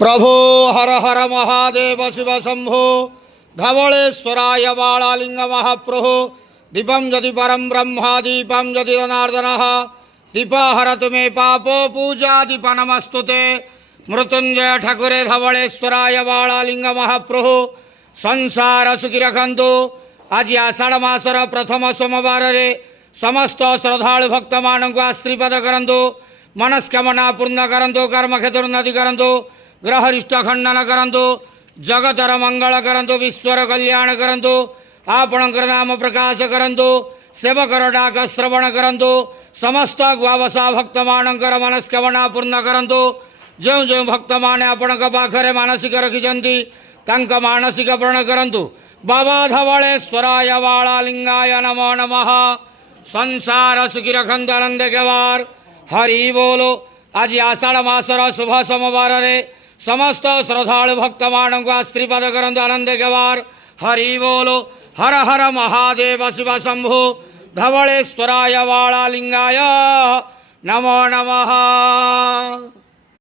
प्रभो हर हर महादेव शिव शंभो धवलेश्वराय बालालिंग महाप्रभो दीपं यदि परम ब्रह्मा दीपं यदि जनार्दनः दीपहरतु मे पापो पूजा दीप नमस्तुते मृत्युंजय ठाकुरे धवलेश्वराय बालालिंग महाप्रभो संसार सुखी रखंतु। आज आषाढ़ मासर प्रथम सोमवार रे समस्त श्रद्धालु भक्त मानक आशीर्वाद करंतु, मनस्कामना पूर्ण करंतु, कर्म क्षेत्र उन्नति करंतु, ग्रहरिष्ट खंडन करंतु, जगतर मंगल करंतु, विश्वर कल्याण करंतु, आपणकर नाम प्रकाश करंतु, सेवकर डाक श्रवण करंतु, समस्त गुआवसा भक्त मानकर मनस्कामना पूर्ण करंतु। जो जो भक्त माने आपणक पाखरे मानसिक रखिछंती तांका मानसिक पूर्ण करंतु। बाबा धवलेश्वराय बालालिंगाय नमो नमः। संसार सुखी रखंतु, आनंद के वार हरि बोलो। आज आषाढ़ मासर शुभ सोमवार रे समस्त श्रद्धालु भक्त मानक आशीर्वाद करंतु, आनंद के वार हरि बोलो। हर हर महादेव शिव शंभो धवलेश्वराय बालालिंगाय नमो नमः।